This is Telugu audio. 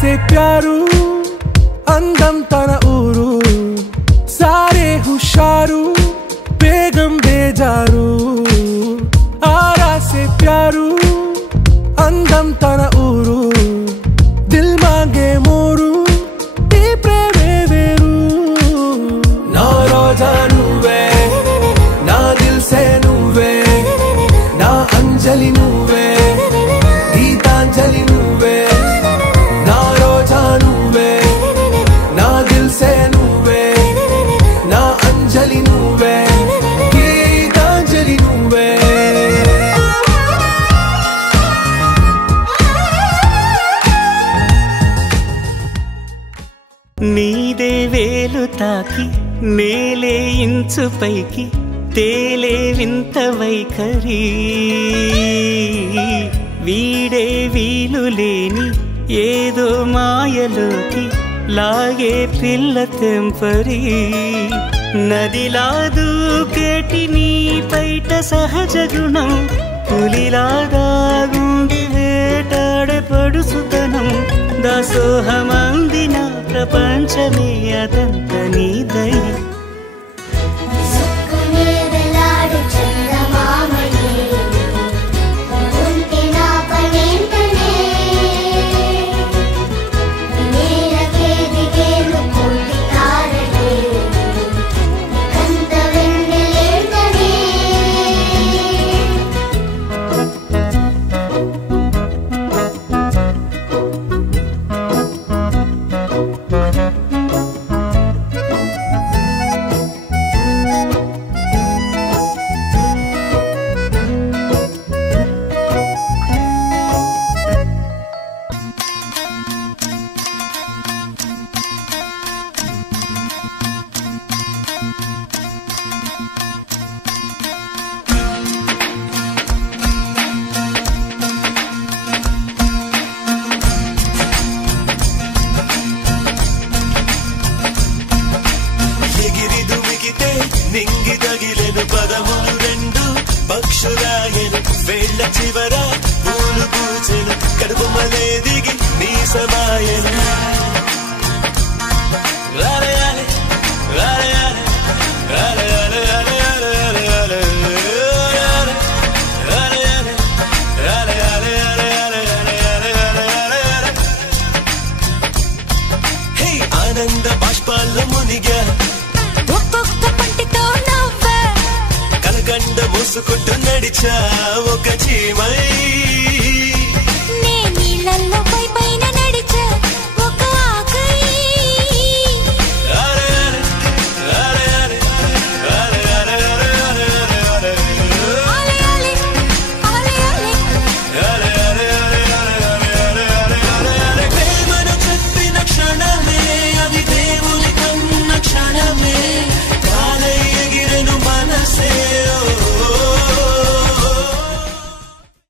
से प्यारू అందం తన ఊరు సారే హుషారు బేగం బేజారు ఆరా से प्यारू అందం తన ఊరు దిల్ మాంగే మోరు ఈ ప్రేమే వేరు నా రోజా నువ్వే నా దిల్ సే నువ్వే నా అంజలి నువ్వే గీతాంజలి నువ్వే నా రోజా నువ్వే నా దిల్ సే నువ్వే నా అంజలి నువ్వే గీతాంజలి నువ్వే నీదే వేలు తాకి నేలే ఇంచు పైకి తేలే వింత వైఖరి వీడే వీలు లేని ఏదో మాయలోకి లాగే పిల్ల తెంపరి నదిలా దూకేటి నీ పైట సహజ గుణం పులిలాగా గుండి వేటాడే పడుసుతనం దాసోహమందిన ప్రపంచమే అదంత నీదై ఆనంద బాష్పాల్లో మునిగా ఒక్కొక్క పంటితో నవ్వా కలకండ మూసుకుంటూ నడిచా ఒక చీమై నే నీళ్ళల్లో